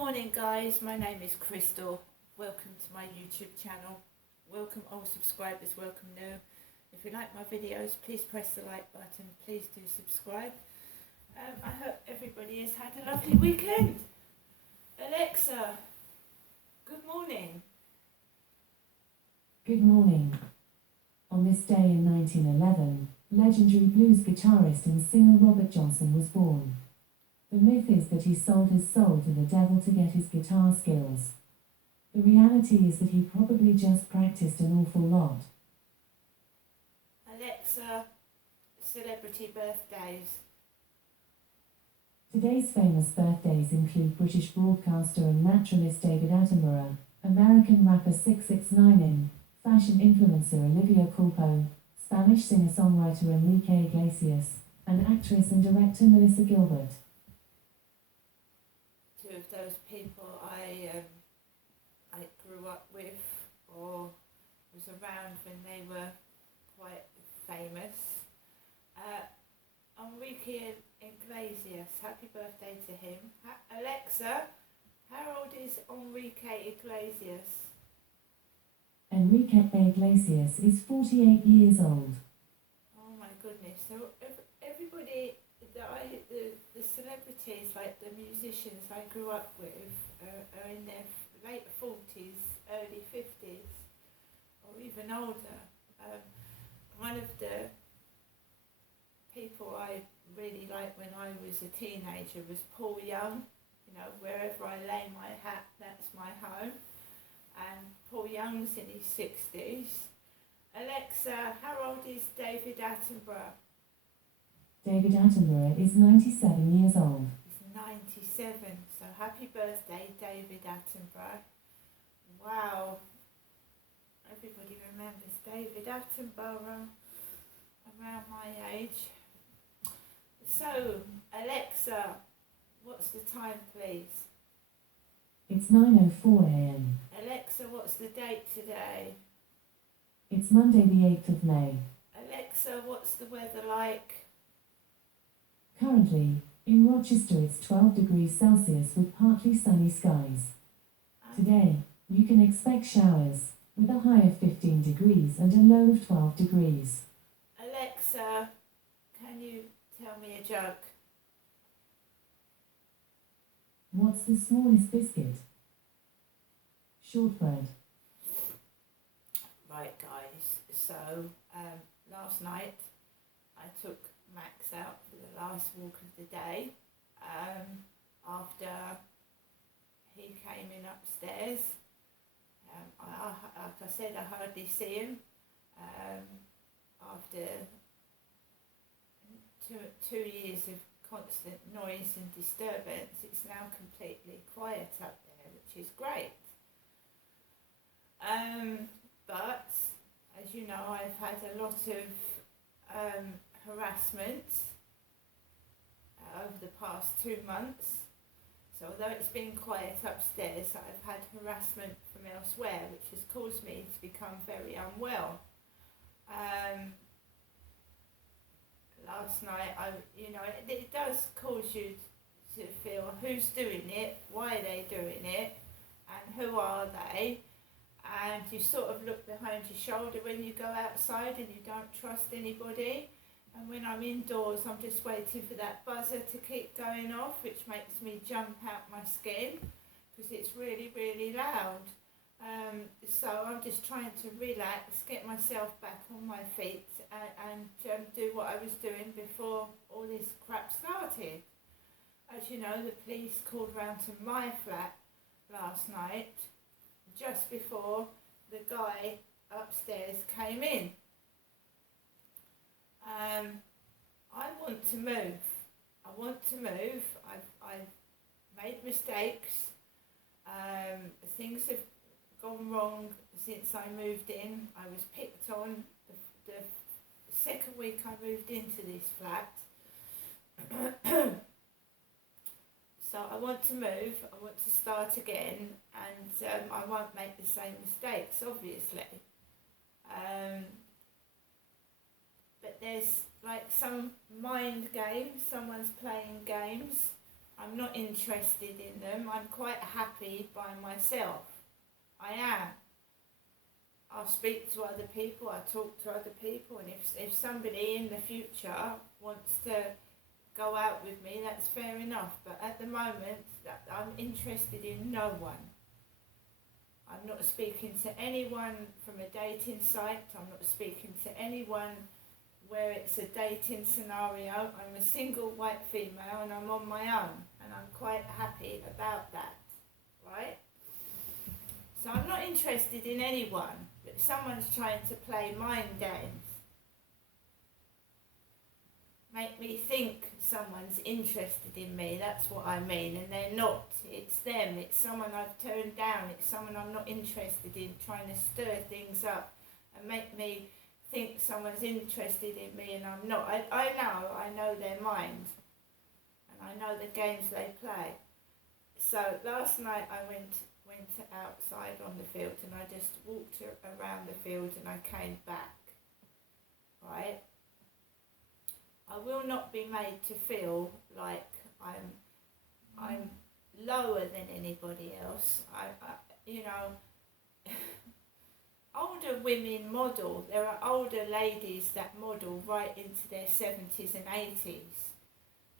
morning guys, my name is Crystal. Welcome to my YouTube channel. Welcome all subscribers, welcome new. If you like my videos, please press the like button, please do subscribe. I hope everybody has had a lovely weekend. Alexa, good morning. Good morning. On this day in 1911, legendary blues guitarist and singer Robert Johnson was born. The myth is that he sold his soul to the devil to get his guitar skills. The reality is that he probably just practiced an awful lot. Alexa, celebrity birthdays. Today's famous birthdays include British broadcaster and naturalist David Attenborough, American rapper 6ix9ine, fashion influencer Olivia Culpo, Spanish singer-songwriter Enrique Iglesias, and actress and director Melissa Gilbert. Two of those people I grew up with or was around when they were quite famous. Enrique Iglesias, happy birthday to him. Alexa, how old is Enrique Iglesias? Enrique Iglesias is 48 years old. Oh my goodness, so everybody, the celebrities, like the musicians I grew up with are in their late 40s, early 50s, or even older. One of the people I really liked when I was a teenager was Paul Young. You know, wherever I lay my hat, that's my home. And Paul Young's in his 60s. Alexa, how old is David Attenborough? David Attenborough is 97 years old. He's 97, so happy birthday, David Attenborough. Wow, everybody remembers David Attenborough around my age. So, Alexa, what's the time, please? It's 9:04 a.m. Alexa, what's the date today? It's Monday the 8th of May. Alexa, what's the weather like? Currently, in Rochester it's 12 degrees Celsius with partly sunny skies. Today, you can expect showers, with a high of 15 degrees and a low of 12 degrees. Alexa, can you tell me a joke? What's the smallest biscuit? Shortbread. Right guys, so last night I took Max out for the last walk of the day after he came in upstairs. Like I said, I hardly see him after two years of constant noise and disturbance. It's now completely quiet up there, which is great. But as you know, I've had a lot of harassment over the past 2 months. So although it's been quiet upstairs, I've had harassment from elsewhere, which has caused me to become very unwell. Last night, it does cause you to feel who's doing it, why are they doing it, and who are they? And you sort of look behind your shoulder when you go outside and you don't trust anybody. And when I'm indoors, I'm just waiting for that buzzer to keep going off, which makes me jump out my skin because it's really, really loud. So I'm just trying to relax, get myself back on my feet and do what I was doing before all this crap started. As you know, the police called round to my flat last night, just before the guy upstairs came in. I want to move. I've made mistakes. Things have gone wrong since I moved in. I was picked on the second week I moved into this flat. So I want to move, I want to start again, and I won't make the same mistakes, obviously. But there's like some mind game, someone's playing games. I'm not interested in them. I'm quite happy by myself. I am. I'll speak to other people, I talk to other people, and if somebody in the future wants to go out with me, that's fair enough. But at the moment, I'm interested in no one. I'm not speaking to anyone from a dating site. I'm not speaking to anyone where it's a dating scenario. I'm a single white female and I'm on my own, and I'm quite happy about that, right? So I'm not interested in anyone, but if someone's trying to play mind games, make me think someone's interested in me, that's what I mean, and they're not. It's them, it's someone I've turned down, it's someone I'm not interested in, trying to stir things up and make me think someone's interested in me and I'm not. I know their mind, and I know the games they play. So last night I went outside on the field and I just walked around the field and I came back, right? I will not be made to feel like I'm lower than anybody else. I older women model. There are older ladies that model right into their 70s and 80s.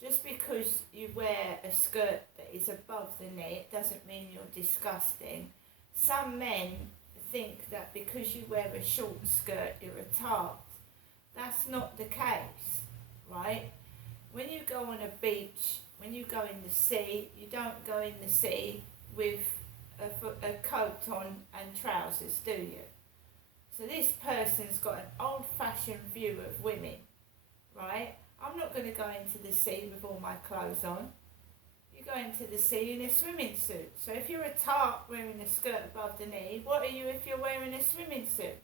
Just because you wear a skirt that is above the knee, it doesn't mean you're disgusting. Some men think that because you wear a short skirt, you're a tart. That's not the case, right? When you go on a beach, when you go in the sea, you don't go in the sea with a coat on and trousers, do you? So this person's got an old-fashioned view of women, right? I'm not going to go into the sea with all my clothes on. You go into the sea in a swimming suit. So if you're a tart wearing a skirt above the knee, what are you if you're wearing a swimming suit?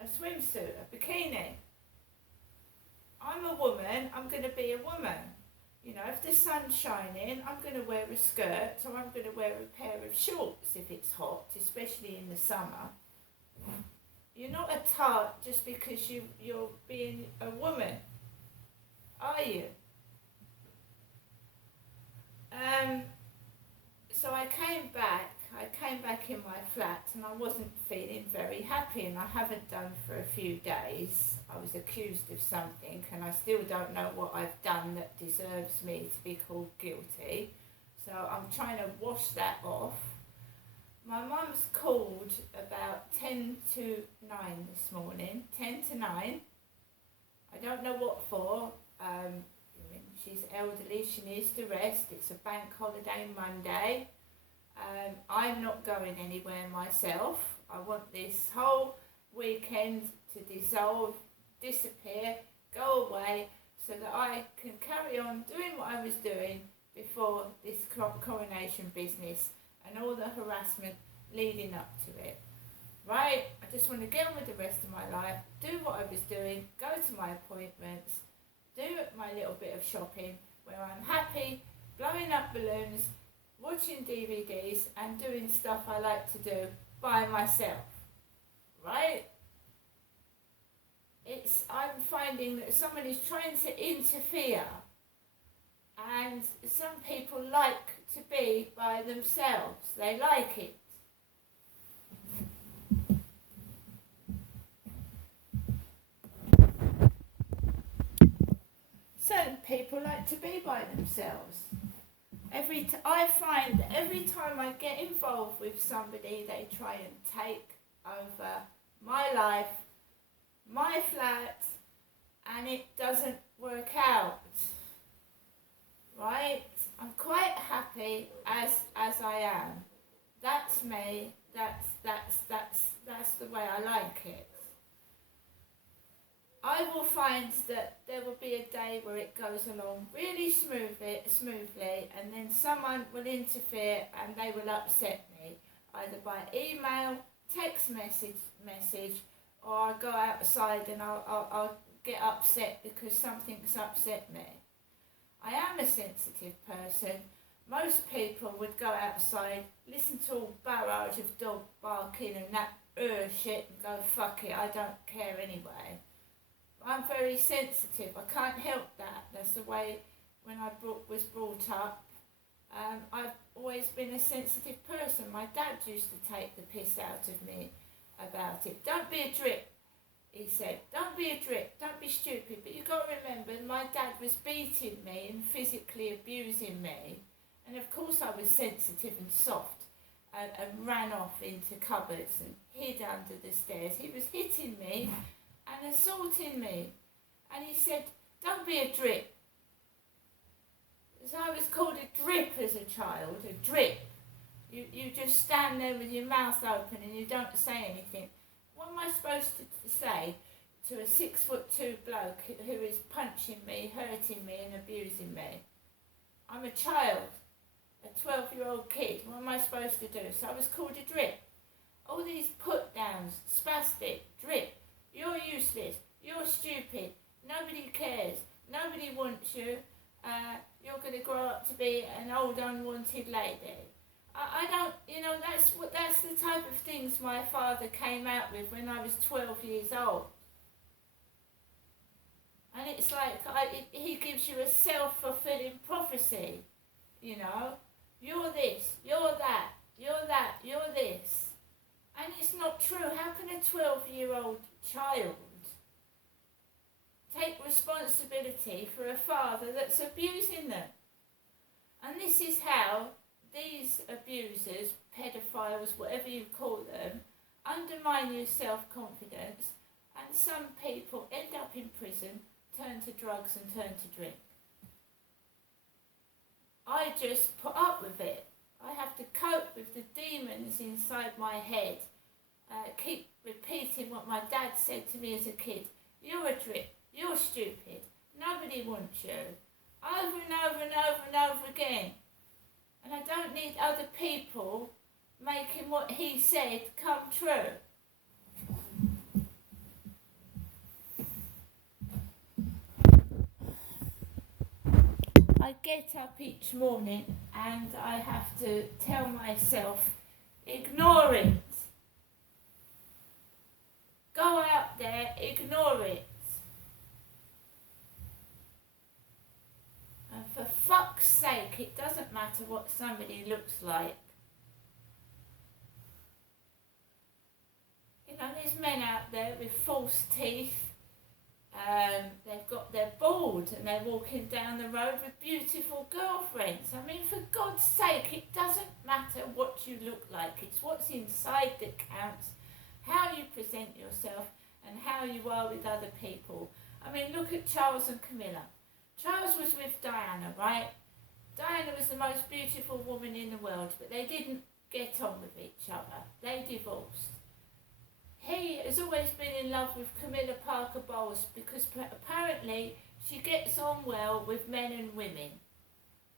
A swimsuit, a bikini. I'm a woman, I'm going to be a woman. You know, if the sun's shining, I'm going to wear a skirt or I'm going to wear a pair of shorts if it's hot, especially in the summer. You're not a tart just because you're being a woman, are you? So I came back in my flat and I wasn't feeling very happy, and I haven't done for a few days. I was accused of something and I still don't know what I've done that deserves me to be called guilty. So I'm trying to wash that off. My mum's called about 10 to 9 this morning, 10 to 9. I don't know what for. She's elderly, she needs to rest. It's a bank holiday Monday. I'm not going anywhere myself. I want this whole weekend to dissolve, disappear, go away, so that I can carry on doing what I was doing before this coronation business and all the harassment leading up to it. Right? I just want to get on with the rest of my life, do what I was doing, go to my appointments, do my little bit of shopping where I'm happy, blowing up balloons, watching DVDs and doing stuff I like to do by myself. Right? I'm finding that someone is trying to interfere, and some people like to be by themselves. They like it. Certain people like to be by themselves. I find that every time I get involved with somebody, they try and take over my life, my flat, and it doesn't work out. Right? I'm quite happy as I am. That's me. That's the way I like it. I will find that there will be a day where it goes along really smoothly, and then someone will interfere and they will upset me, either by email, text message, or I'll go outside and I'll get upset because something's upset me. I am a sensitive person. Most people would go outside, listen to a barrage of dog barking and that shit and go, fuck it, I don't care anyway. I'm very sensitive. I can't help that. That's the way when I was brought up. I've always been a sensitive person. My dad used to take the piss out of me about it. Don't be a drip, he said. Don't be a drip, don't be stupid. But you've got to remember, my dad was beating me and physically abusing me. And of course I was sensitive and soft and ran off into cupboards and hid under the stairs. He was hitting me and assaulting me. And he said, don't be a drip. So I was called a drip as a child, a drip. You just stand there with your mouth open and you don't say anything. What am I supposed to say to a 6'2" bloke who is punching me, hurting me and abusing me? I'm a child, a 12-year-old kid. What am I supposed to do? So I was called a drip. All these put-downs, spastic, drip. You're useless. You're stupid. Nobody cares. Nobody wants you. You're going to grow up to be an old unwanted lady. I don't, that's the type of things my father came out with when I was 12 years old. And it's like, he gives you a self-fulfilling prophecy, You're this, you're that, you're this. And it's not true. How can a 12-year-old child take responsibility for a father that's abusing them? And this is how these abusers, pedophiles, whatever you call them, undermine your self-confidence, and some people end up in prison, turn to drugs and turn to drink. I just put up with it. I have to cope with the demons inside my head. Keep repeating what my dad said to me as a kid. You're a drip. You're stupid. Nobody wants you. Over and over and over and over again. And I don't need other people making what he said come true. I get up each morning and I have to tell myself, ignore it. Go out there, ignore it. And for fuck's sake, it doesn't matter what somebody looks like. There's men out there with false teeth. They're bald and they're walking down the road with beautiful girlfriends. I mean, for God's sake, it doesn't matter what you look like. It's what's inside that counts. How you present yourself and how you are with other people. I mean, look at Charles and Camilla. Charles was with Diana, right? Diana was the most beautiful woman in the world, but they didn't get on with each other. They divorced. He has always been in love with Camilla Parker Bowles because apparently she gets on well with men and women.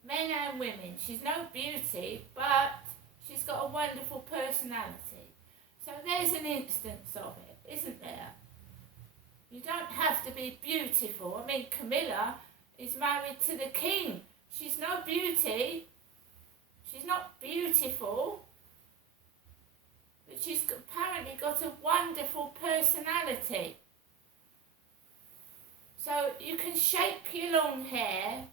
Men and women. She's no beauty, but she's got a wonderful personality. So there's an instance of it, isn't there? You don't have to be beautiful. I mean, Camilla is married to the king. She's no beauty. She's not beautiful. But she's apparently got a wonderful personality. So you can shake your long hair,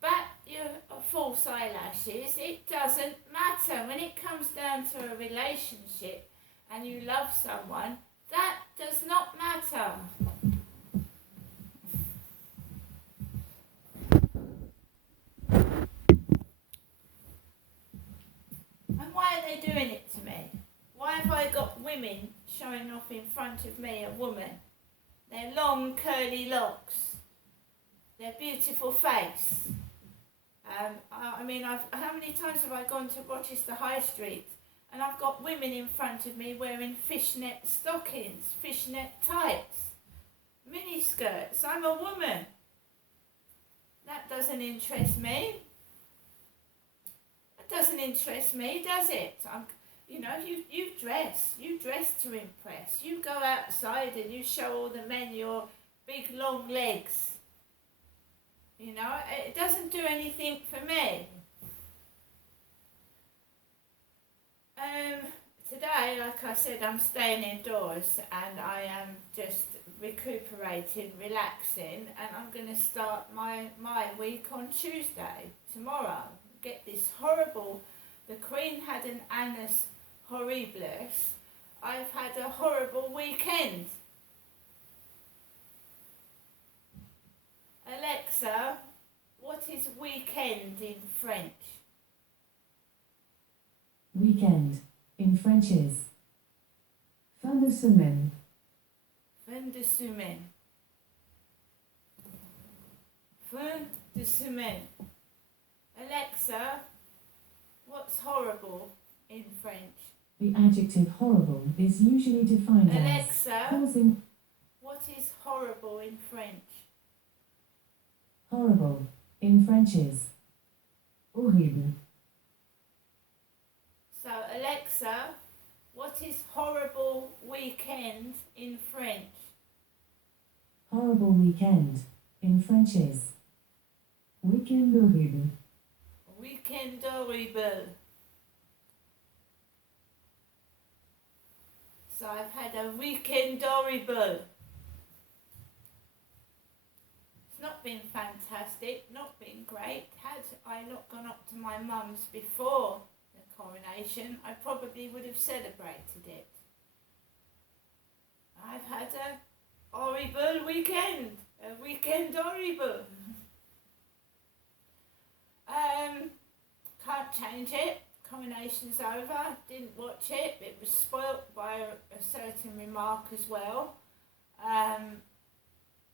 bat your false eyelashes. It doesn't matter. When it comes down to a relationship and you love someone, that does not matter. And why are they doing it to me? Why have I got women showing off in front of me, a woman? Their long curly locks, their beautiful face. How many times have I gone to Rochester High Street and I've got women in front of me wearing fishnet stockings, fishnet tights, mini skirts. I'm a woman. That doesn't interest me. That doesn't interest me, does it? You dress to impress. You go outside and you show all the men your big long legs. It doesn't do anything for me. Today, like I said, I'm staying indoors and I am just recuperating, relaxing, and I'm going to start my week on Tuesday, tomorrow. get this horrible, the Queen had an annus horribilis. I've had a horrible weekend. Alexa, what is weekend in French? Weekend, in French is fin de semaine. Fin de semaine. Fin de semaine. Alexa, what's horrible in French? The adjective horrible is usually defined as Alexa, causing. what is horrible in French? Horrible, in French is horrible. So Alexa, what is horrible weekend in French? Horrible weekend, in French is weekend horrible. Weekend horrible. So I've had a weekend horrible. It's not been fantastic, not been great. Had I not gone up to my mum's before the coronation, I probably would have celebrated it. I've had a horrible weekend. A weekend horrible. Can't change it. Coronation's over. Didn't watch it. It was spoilt by a certain remark as well. And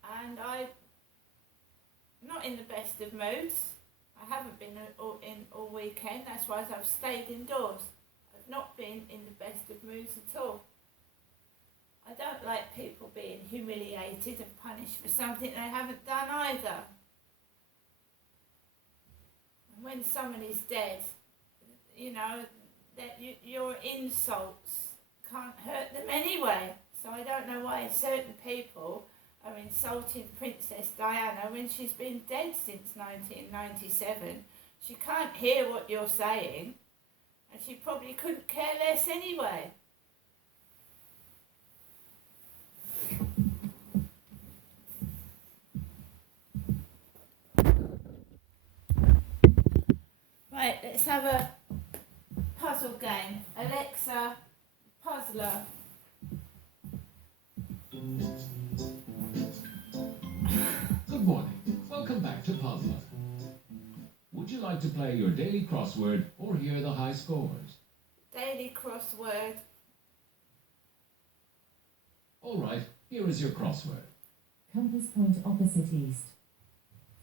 I'm not in the best of moods. I haven't been all weekend. That's why I've stayed indoors. I've not been in the best of moods at all. I don't like people being humiliated and punished for something they haven't done either. And when someone is dead, you know, that your insults can't hurt them anyway. So I don't know why certain people are insulting Princess Diana when she's been dead since 1997. She can't hear what you're saying, and she probably couldn't care less anyway. Right, let's have a puzzle game. Alexa, puzzler. Good morning. Welcome back to Puzzler. Would you like to play your daily crossword or hear the high scores? Daily crossword. All right, here is your crossword. Compass point opposite east.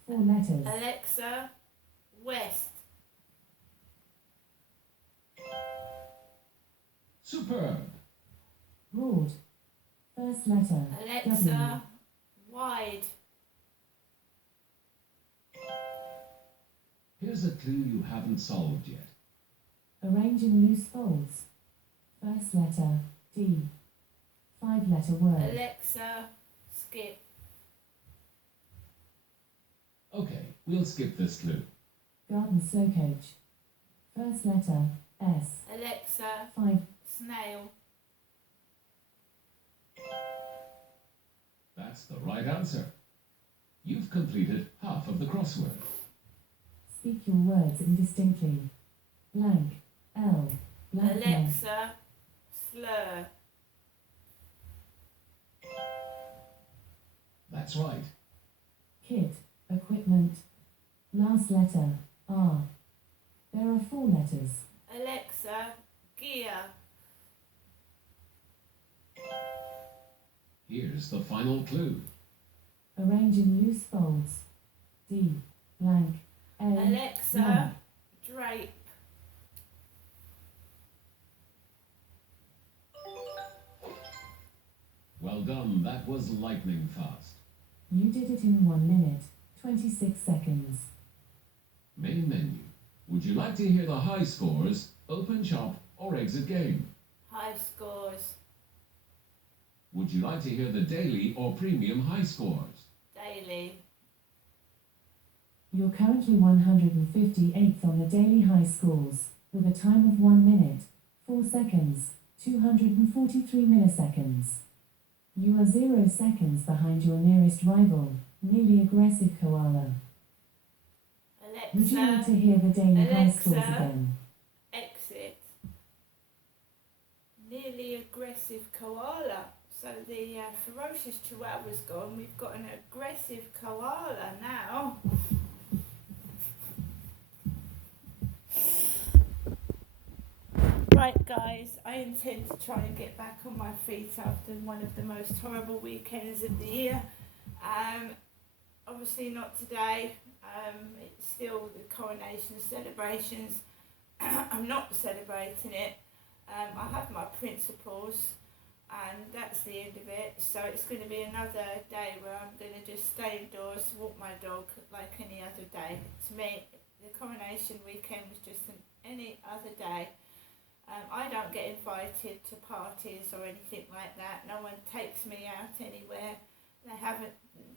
4 letters. Alexa, west. Superb. Broad. First letter. Alexa, wide. Here's a clue you haven't solved yet. Arrange in loose folds. First letter D. 5-letter word. Alexa, skip. Okay, we'll skip this clue. Garden slow coach. First letter S. Alexa, 5. snail. That's the right answer. You've completed half of the crossword. Speak your words indistinctly. Blank. L. Blank. blank. Alexa, slur. That's right. Kit. Equipment. Last letter R. There are 4 letters. Alexa, gear. Here's the final clue. Arrange in loose folds. D. Blank. A. Alexa, blank. drape. Well done, that was lightning fast. You did it in 1 minute, 26 seconds. Main menu. Would you like to hear the high scores, open shop, or exit game? High scores. Would you like to hear the daily or premium high scores? Daily. You're currently 158th on the daily high scores, with a time of 1 minute, 4 seconds, 243 milliseconds. You are 0 seconds behind your nearest rival, nearly aggressive koala. Would you like Alexa, to hear the daily high Alexa. scores again? exit. Nearly aggressive koala. So the ferocious chihuahua's gone. We've got an aggressive koala now. Right, guys, I intend to try and get back on my feet after one of the most horrible weekends of the year. Obviously not today. It's still the coronation celebrations. I'm not celebrating it. I have my principles, and that's the end of it. So it's going to be another day where I'm going to just stay indoors, walk my dog like any other day. To me, the coronation weekend was just any other day. I don't get invited to parties or anything like that. No one takes me out anywhere. They haven't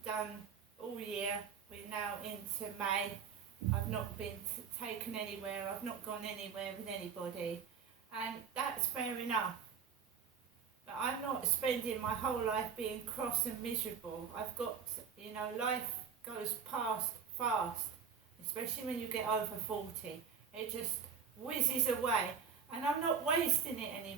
done all year. We're now into May. I've not been taken anywhere. I've not gone anywhere with anybody. And that's fair enough. But I'm not spending my whole life being cross and miserable. I've got, life goes past fast, especially when you get over 40. It just whizzes away. And I'm not wasting it anymore.